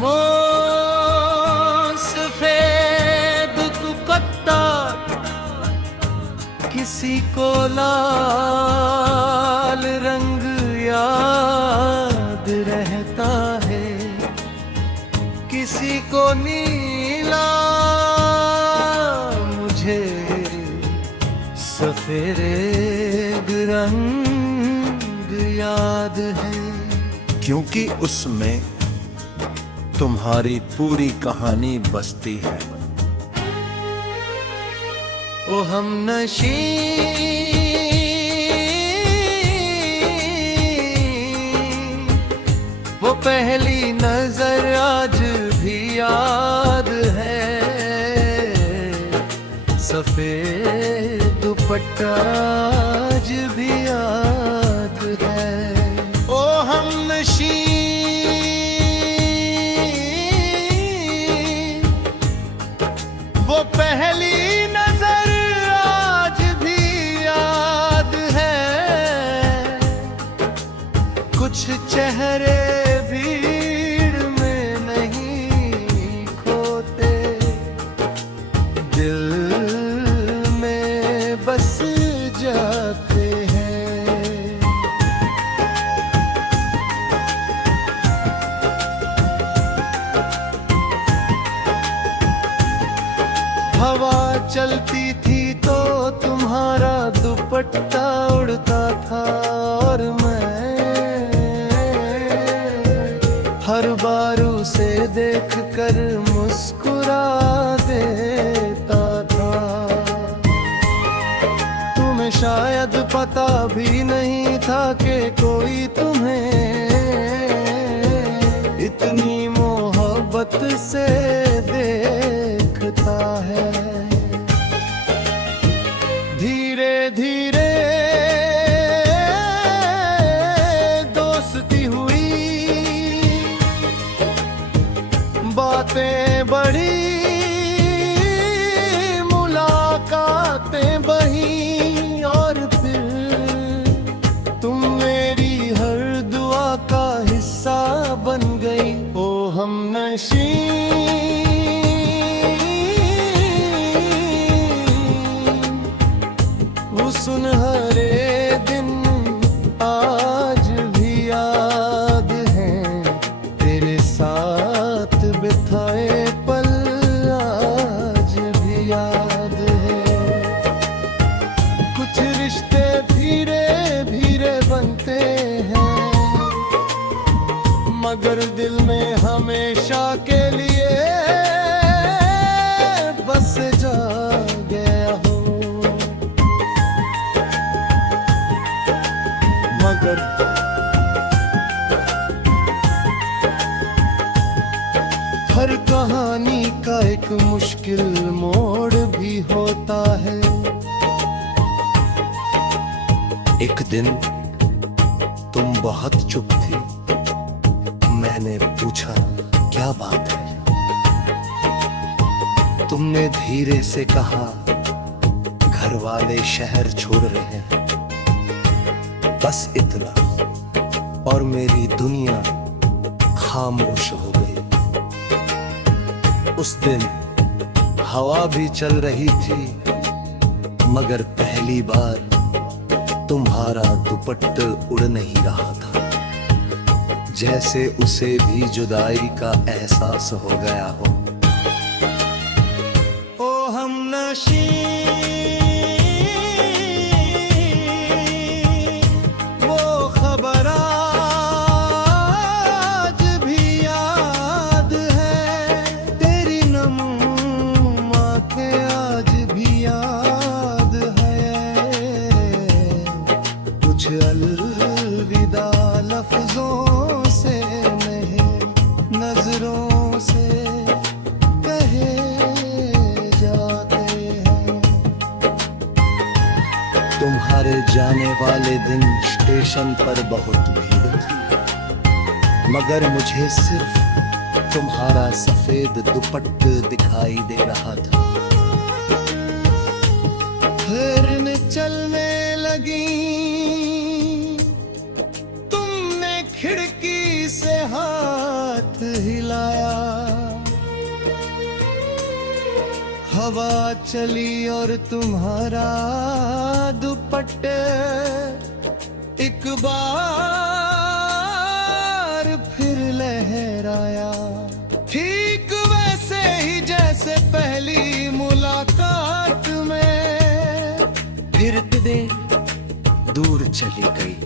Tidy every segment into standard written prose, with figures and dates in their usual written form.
वो सफेद दुपट्टा किसी को लाल रंग याद रहता है, किसी को नीला, मुझे सफेद रंग याद है। क्योंकि उसमें तुम्हारी पूरी कहानी बसती है। ओ हमनशी वो पहली नजर आज भी याद है, सफेद दुपट्टा आज भी याद है। ओ हमनशी वो पहली नजर आज भी याद है, कुछ चेहरे भीड़ में नहीं खोते, दिल में बस जाते हैं। हवा चलती थी तो तुम्हारा दुपट्टा उड़ता था, और मैं हर बार उसे देखकर मुस्कुरा देता था। तुम्हें शायद पता भी नहीं था कि कोई तुम्हें इतनी मोहब्बत से देखता है। धीरे धीरे दोस्ती हुई, बातें बढ़ी, मुलाकातें बही, और फिर तुम मेरी हर दुआ का हिस्सा बन गई। ओ हमनशी वो सुनहरे दिन आज भी याद हैं, तेरे साथ बिताए पल आज भी याद है। कुछ रिश्ते धीरे धीरे बनते हैं, मगर दिल में हमेशा के लिए बस जा गया हो। मगर हर कहानी का एक मुश्किल मोड़ भी होता है। एक दिन तुम बहुत चुप थी। मैंने पूछा क्या बात है? तुमने धीरे से कहा घर वाले शहर छोड़ रहे हैं, बस इतना, और मेरी दुनिया खामोश हो गई। उस दिन हवा भी चल रही थी, मगर पहली बार तुम्हारा दुपट्टा उड़ नहीं रहा था, जैसे उसे भी जुदाई का एहसास हो गया हो। ओ हमनशी वो खबर आज भी याद है, तेरी नम आंखें आज भी याद है। कुछ अलविदा लफ्जों से नहीं, नजरों से कहे जाते हैं। तुम्हारे जाने वाले दिन स्टेशन पर बहुत भीड़ थी, मगर मुझे सिर्फ तुम्हारा सफेद दुपट्टा दिखाई दे रहा था। फिर चलने लगी, तुमने खिड़की से हाथ हिलाया, हवा चली और तुम्हारा दुपट्टे एक बार फिर लहराया, ठीक वैसे ही जैसे पहली मुलाकात में। फिर दे दूर चली गई,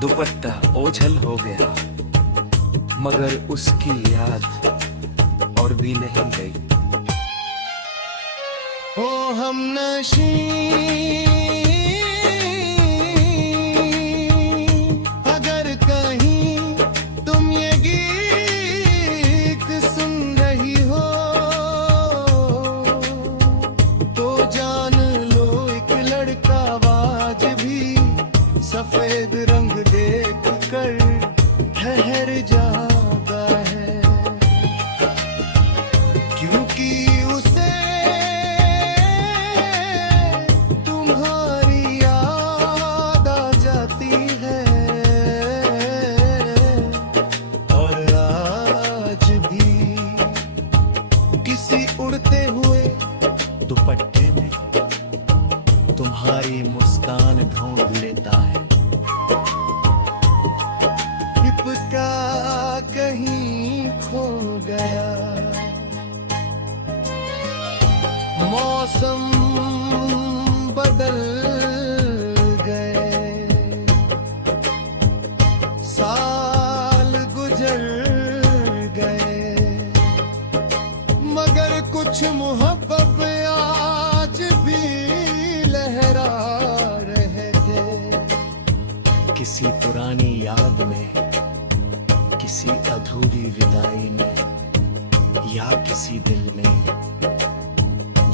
दुपट्टा ओझल हो गया, मगर उसकी याद और भी नहीं गई। ओ हमनशी अगर कहीं तुम ये गीत सुन रही हो तो जान लो एक लड़का आज भी सफेद रंग देख कर ठहर जाता है, क्योंकि उसे तुम्हारी याद आ जाती है। और आज भी किसी उड़ते हुए दुपट्टे में तुम्हारी मुस्कान ढूंढ लेता है। लिपटा कहीं खो गया, मौसम बदल गए, साल गुजर गए, मगर कुछ मोहब्बत आज भी लहरा रहे थे। किसी पुरानी याद में, किसी अधूरी विदाई में, या किसी दिल में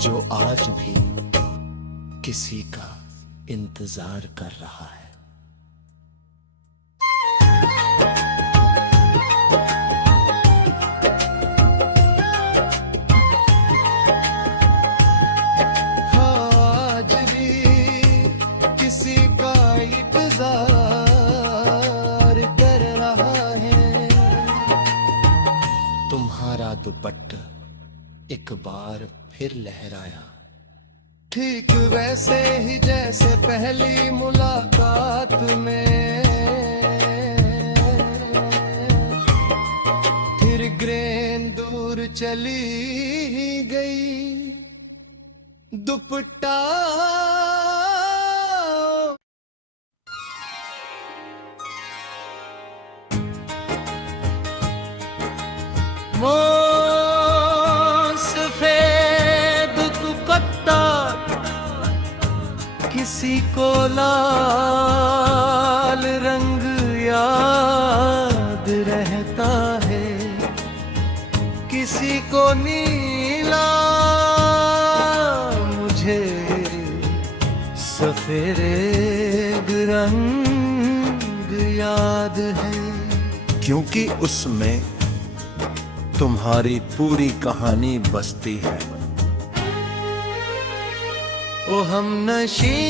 जो आज भी किसी का इंतजार कर रहा है। आज भी किसी का इंतजार कर रहा है। तुम्हारा दुपट्टा एक बार फिर लहराया, ठीक वैसे ही जैसे पहली मुलाकात में। फिर ग्रेन दूर चली गई, दुपट्टा सफेद दुपट्टा किसी को लाल रंग याद रहता है, किसी को नीला, मुझे सफेद रंग याद है, क्योंकि उसमें तुम्हारी पूरी कहानी बसती है। ओ हमनशी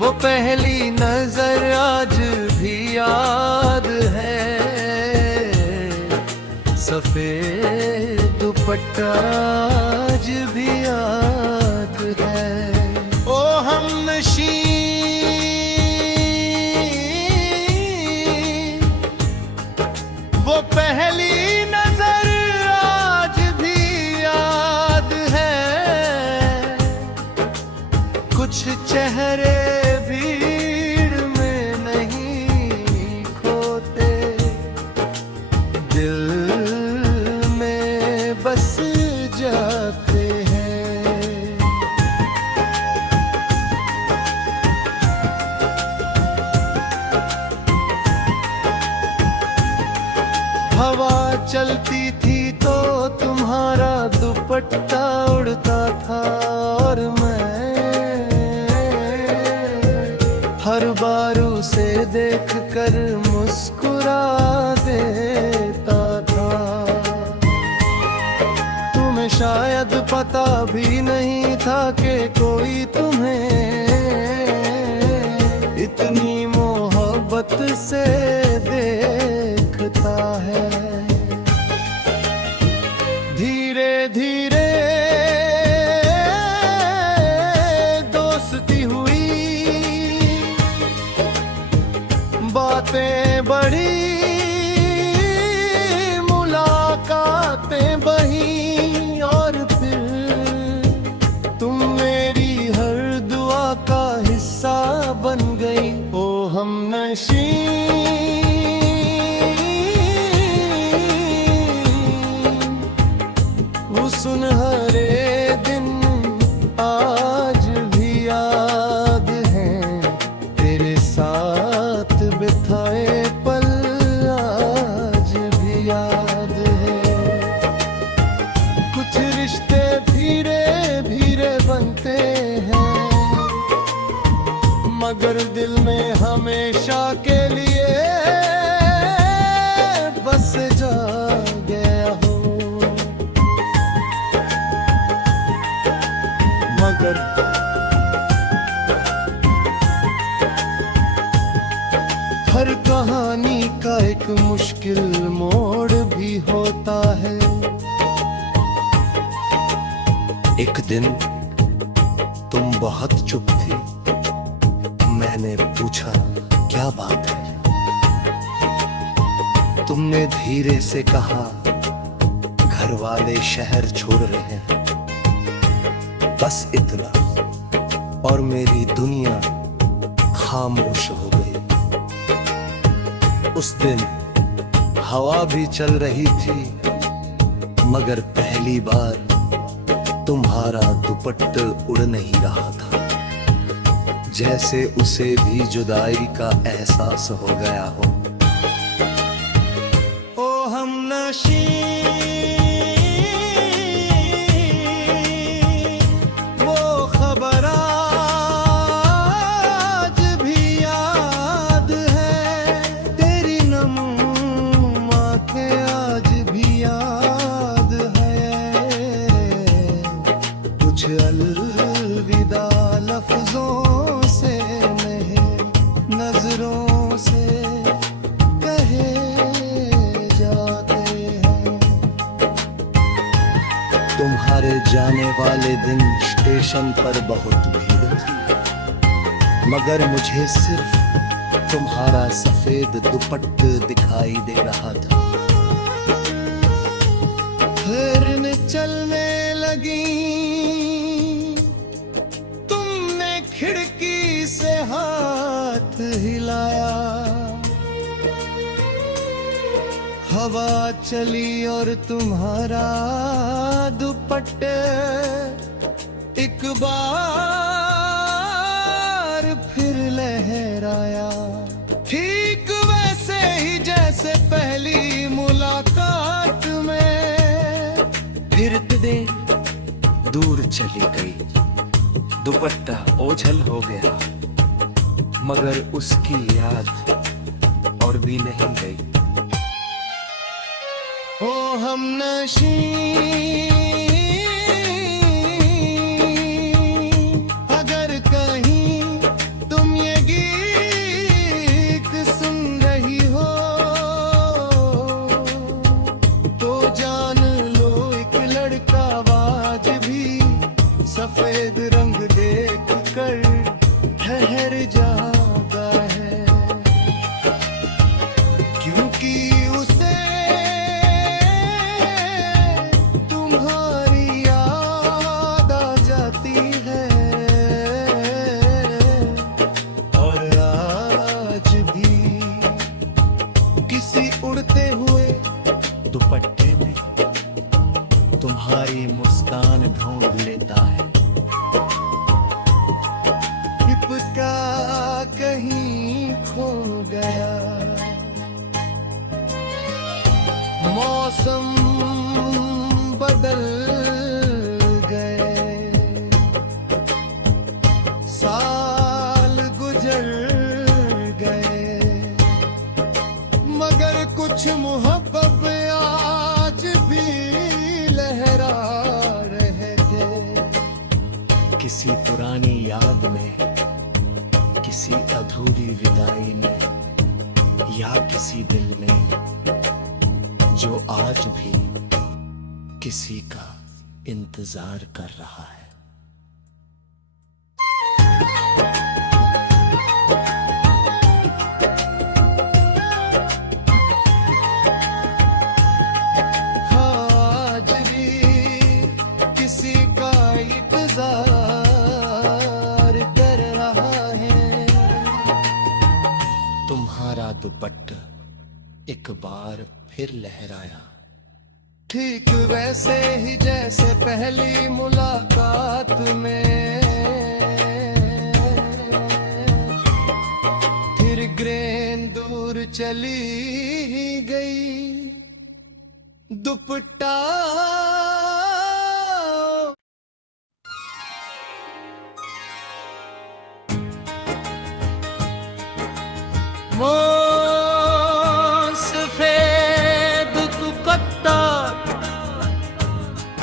वो पहली नजर आज भी याद है, सफेद दुपट्टा आज भी याद है। ओ हमनशी वो पहली नजर आज भी याद है, कुछ चेहरे भीड़ में नहीं खोते, दिल में बस जाते हैं। हवा चलती थी तो तुम्हारा दुपट्टा उड़ता था, और मैं हर बार उसे देख कर मुस्कुरा देता था। तुम्हें शायद पता भी नहीं था कि कोई तुम्हें इतनी मोहब्बत से देखता है। धीरे दोस्ती हुई, बातें बढ़ी, मुलाकातें बही, और फिर तुम मेरी हर दुआ का हिस्सा बन गई। ओ हमनशी वो सुनहरे दिन आज भी याद हैं, तेरे साथ बिताए पल आज भी याद है। कुछ रिश्ते धीरे धीरे बनते हैं, मगर दिल में हमेशा के लिए बस जा गया हो। मगर हर कहानी का एक मुश्किल मोड़ भी होता है। एक दिन तुम बहुत चुप थी, मैंने पूछा क्या बात है। तुमने धीरे से कहा घर वाले शहर छोड़ रहे हैं, बस इतना, और मेरी दुनिया खामोश हो गई। उस दिन हवा भी चल रही थी, मगर पहली बार तुम्हारा दुपट्टा उड़ नहीं रहा था, जैसे उसे भी जुदाई का एहसास हो गया हो। ओ हमनशी वो खबर आज भी याद है, तेरी नम आंखें आज भी याद है। कुछ अलविदा लफ्जों से नहीं, नजरों से कहे जाते हैं। तुम्हारे जाने वाले दिन स्टेशन पर बहुत भीड़ थी, मगर मुझे सिर्फ तुम्हारा सफेद दुपट्टा दिखाई दे रहा था। फिर चलने लगी, तुमने खिड़की से हाथ हिलाया, हवा चली और तुम्हारा दुपट्टा एक बार फिर लहराया, ठीक वैसे ही जैसे पहली मुलाकात में। फिरते दे दूर चली गई, दुपट्टा ओझल हो गया, मगर उसकी याद और भी नहीं गई। ओ हमनशी अगर कहीं तुम ये गीत सुन रही हो, तो जान लो एक लड़का आज भी सफेद रंग देख कर ठहर जाता है, क्योंकि उसे तुम्हारी याद आ जाती है। और आज भी किसी उड़ते हुए दुपट्टे में तुम्हारी मुस्कान ढूंढ लेता है। लिपटा कहीं खो गया, मौसम बदल गए, साल गुजर गए, मगर कुछ मोहब्बत आज भी लहरा रहे थे। किसी पुरानी याद में, किसी अधूरी विदाई में, या किसी दिल में जो आज भी किसी का इंतजार कर रहा है। आज भी किसी का इंतजार कर रहा है। तुम्हारा दुपट्टा एक बार फिर लहराया, ठीक वैसे ही जैसे पहली मुलाकात में। फिर ग्रेन दूर चली गई, दुपट्टा वो सफेद दुपट्टा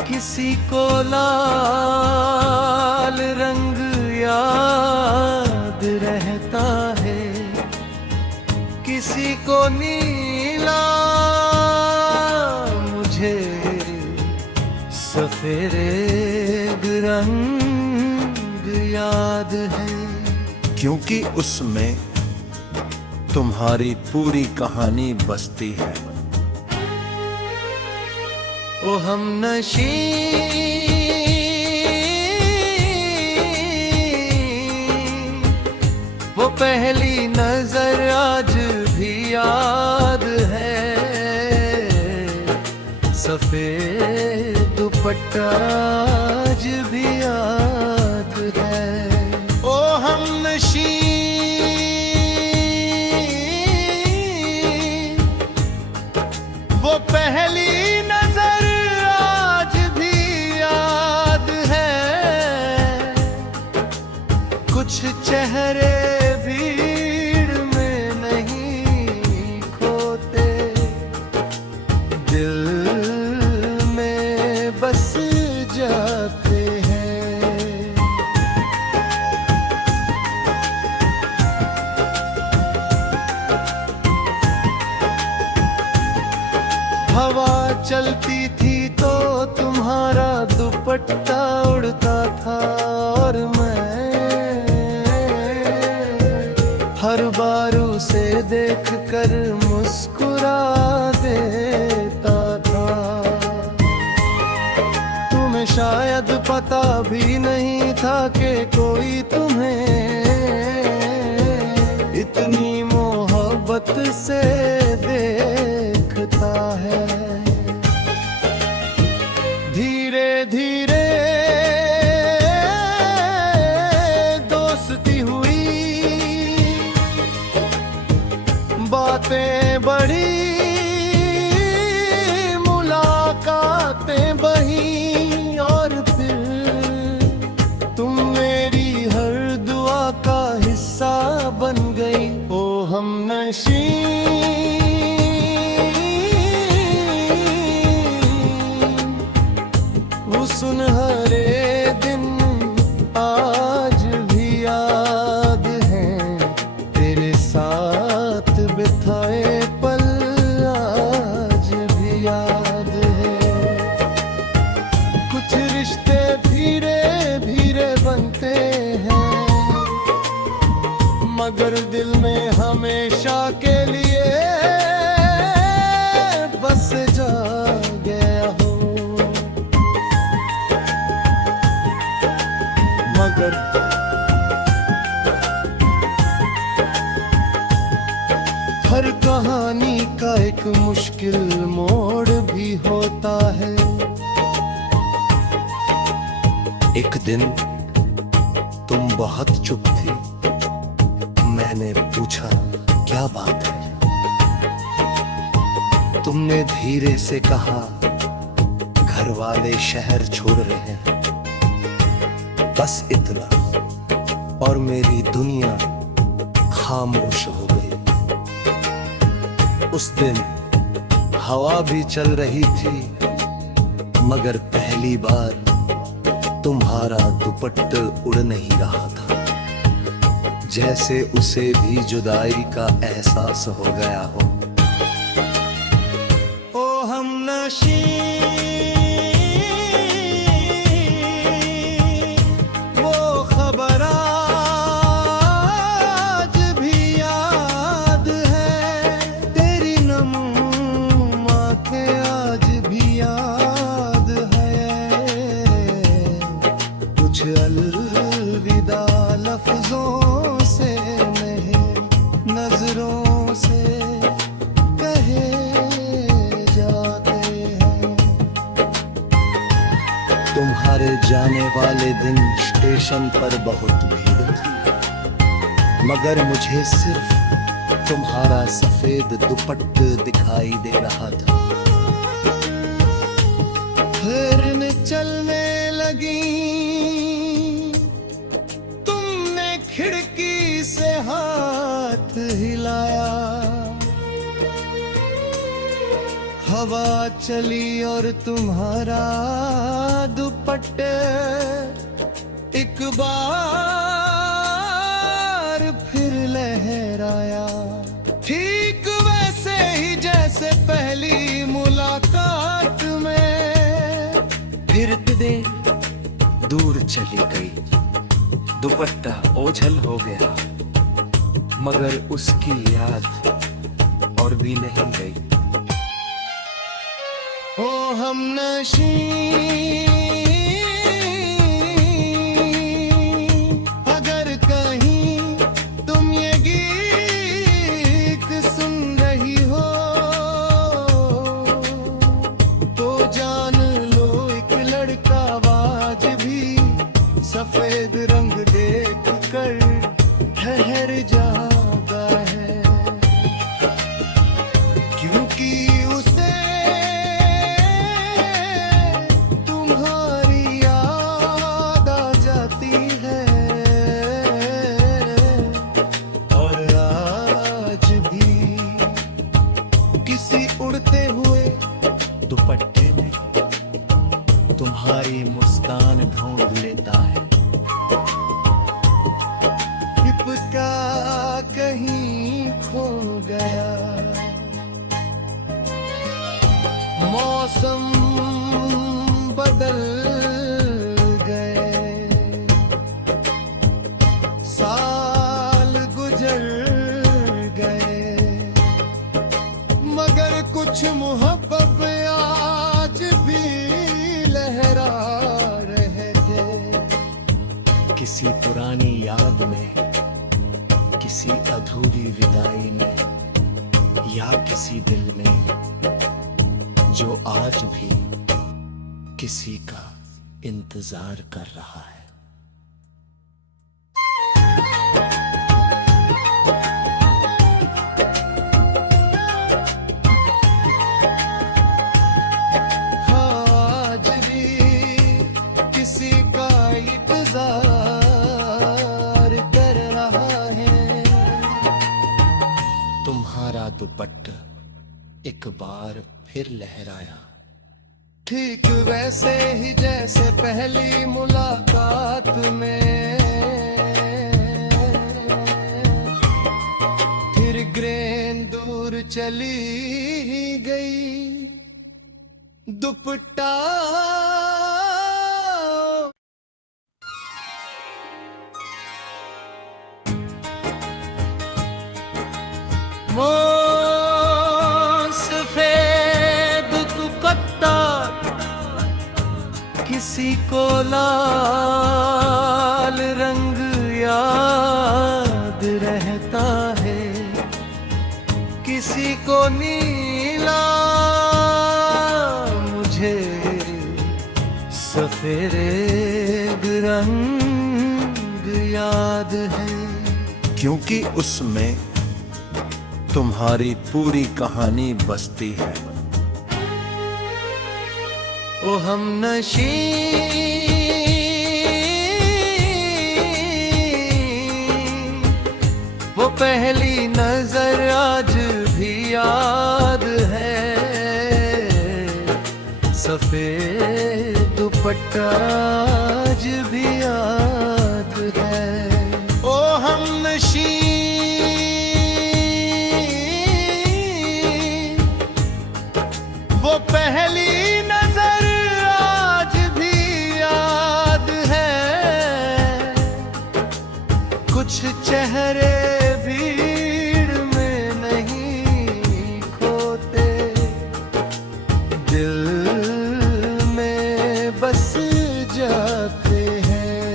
किसी को लाल रंग याद रहता है, किसी को नीला, मुझे सफेद रंग याद है। क्योंकि उसमें तुम्हारी पूरी कहानी बसती है। ओ हम नशी वो पहली नजर आज भी याद है, सफेद दुपट्टा आज भी याद है। ओ हम नशी वो पहली नजर आज भी याद है, कुछ चेहरे भीड़ में नहीं खोते, दिल में बस जाते हैं। हवा चलती थी तो तुम्हारा दुपट्टा उड़ता था, और मैं हर बार उसे देखकर मुस्कुरा देता था। तुम्हें शायद पता भी नहीं था कि कोई तुम्हें इतनी मोहब्बत से देखता है। धीरे धीरे दोस्ती हुई, बातें बढ़ी, मुलाकातें बही, और फिर तुम मेरी हर दुआ का हिस्सा बन गई। ओ हम नशी वो सुनहरे दिन आज भी याद हैं, तेरे साथ बिताए पल आज भी याद है। कुछ रिश्ते धीरे धीरे बनते हैं, मगर दिल में हमेशा के लिए बस जा गया हो। मगर हर कहानी का एक मुश्किल मोड़ भी होता है। एक दिन तुम बहुत चुप थी, मैंने पूछा क्या बात है। तुमने धीरे से कहा घर वाले शहर छोड़ रहे हैं, बस इतना, और मेरी दुनिया खामोश हो गई। उस दिन हवा भी चल रही थी, मगर पहली बार तुम्हारा दुपट्टा उड़ नहीं रहा था, जैसे उसे भी जुदाई का एहसास हो गया हो। ओ हम नशी कुछ अलविदा लफ्जों से नहीं, नजरों से कहे जाते हैं। तुम्हारे जाने वाले दिन स्टेशन पर बहुत भीड़ थी, मगर मुझे सिर्फ तुम्हारा सफेद दुपट्टा दिखाई दे रहा था। फिर चलने लगी, तुमने खिड़की से हाथ हिलाया, हवा चली और तुम्हारा दुपट्टा एक बार फिर लहराया, ठीक वैसे ही जैसे पहली मुलाकात में। फिरते दूर चली गई, दुपट्टा ओझल हो गया, मगर उसकी याद और भी नहीं गई। ओ हमनशी अगर कहीं तुम ये गीत सुन रही हो तो जान लो एक लड़का आज भी सफेद रंग देख कर ठहर जाता है, क्योंकि उसे तुम्हारी याद आ जाती है। और आज भी किसी उड़ते हुए दुपट्टे में तुम्हारी मुस्कान ढूंढ लेता है। लिपटा कहीं खो गया, मौसम बदल गए, साल गुजर गए, मगर कुछ मोहब्बत आज भी लहरा रहे थे। किसी पुरानी याद में, किसी अधूरी विदाई में, या किसी दिल में जो आज भी किसी का इंतजार कर रहा है। आज भी किसी का इंतजार कर रहा है। तुम्हारा दुपट्टा एक बार फिर लहराया, ठीक वैसे ही जैसे पहली मुलाकात में। फिर ग्रेन दूर चली गई, दुपट्टा वो सफेद दुपट्टा किसी को लाल रंग याद रहता है, किसी को नीला, मुझे सफेद रंग याद है, क्योंकि उसमें तुम्हारी पूरी कहानी बसती है। ओ हमनशी वो पहली नजर आज भी याद है, सफेद दुपट्टा आज भी याद है। ओ हमनशी वो पहली नजर आज भी याद है, कुछ चेहरे भीड़ में नहीं खोते, दिल में बस जाते हैं।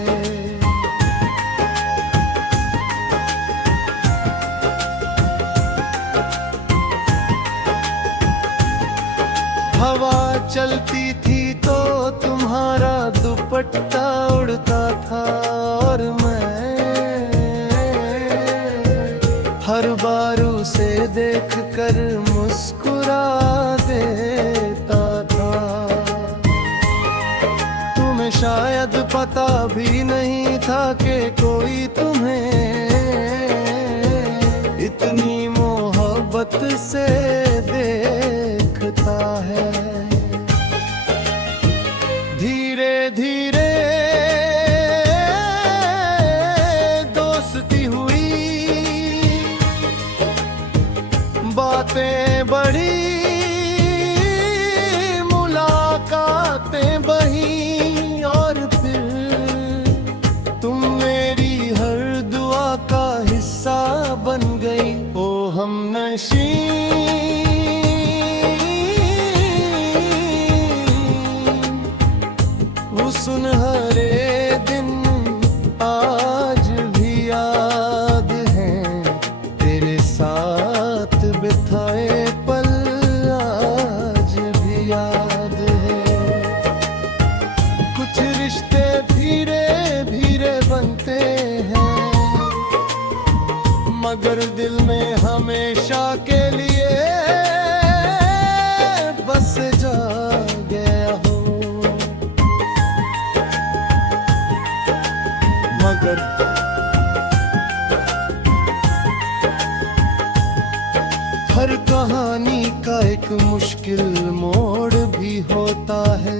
दुपट्टा उड़ता था और मैं हर बार उसे देख कर मुस्कुरा देता था। तुम्हें शायद पता भी नहीं था कि कोई तुम्हें इतनी मोहब्बत से देखता है। धीरे धीरे दोस्ती हुई, बातें बढ़ी, मुलाकातें बही और फिर तुम मेरी हर दुआ का हिस्सा बन गई। ओ हमनशी वो सुनहरे दिन आज भी याद हैं, तेरे साथ बिताए पल आज भी याद है। कुछ रिश्ते धीरे धीरे बनते हैं, मगर दिल में हमेशा के लिए बस जा गया हो। मगर हर कहानी का एक मुश्किल मोड़ भी होता है।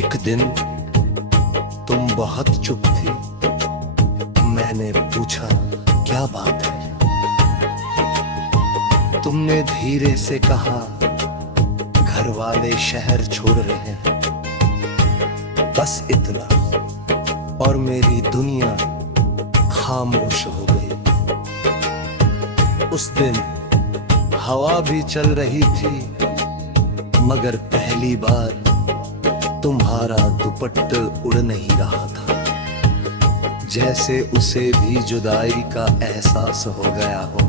एक दिन तुम बहुत चुप थी, मैंने पूछा क्या बात है। तुमने धीरे से कहा घर वाले शहर छोड़ रहे हैं, बस इतना, और मेरी दुनिया खामोश हो गई। उस दिन हवा भी चल रही थी, मगर पहली बार तुम्हारा दुपट्टा उड़ नहीं रहा था, जैसे उसे भी जुदाई का एहसास हो गया हो।